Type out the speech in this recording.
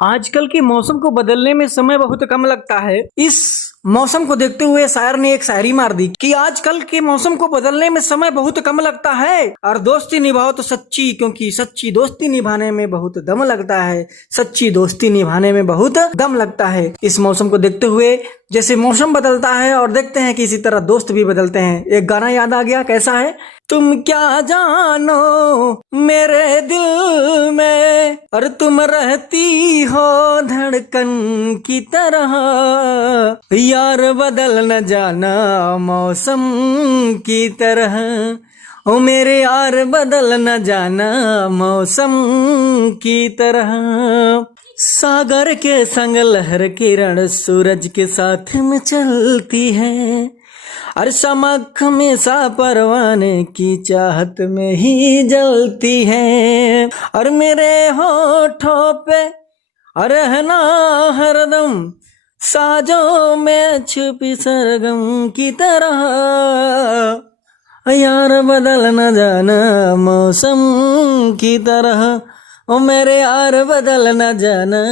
आजकल के मौसम को बदलने में समय बहुत कम लगता है। इस मौसम को देखते हुए शायर ने एक शायरी मार दी कि आजकल के मौसम को बदलने में समय बहुत कम लगता है और दोस्ती निभाओ तो सच्ची, क्योंकि सच्ची दोस्ती निभाने में बहुत दम लगता है। सच्ची दोस्ती निभाने में बहुत दम लगता है। इस मौसम को देखते हुए जैसे मौसम बदलता है और देखते हैं कि इसी तरह दोस्त भी बदलते हैं। एक गाना याद आ गया, कैसा है? तुम क्या जानो मेरे दिल में और तुम रहती हो धड़कन की तरह, यार बदल न जाना मौसम की तरह। ओ मेरे यार बदल न जाना मौसम की तरह। सागर के संग लहर किरण सूरज के साथ में चलती है, और समख में सा परवाने की चाहत में ही जलती है। और मेरे होठों पे रहना हरदम साजों में छुपी सरगम की तरह, यार बदल न जाना मौसम की तरह। ओ मेरे यार बदल न जाना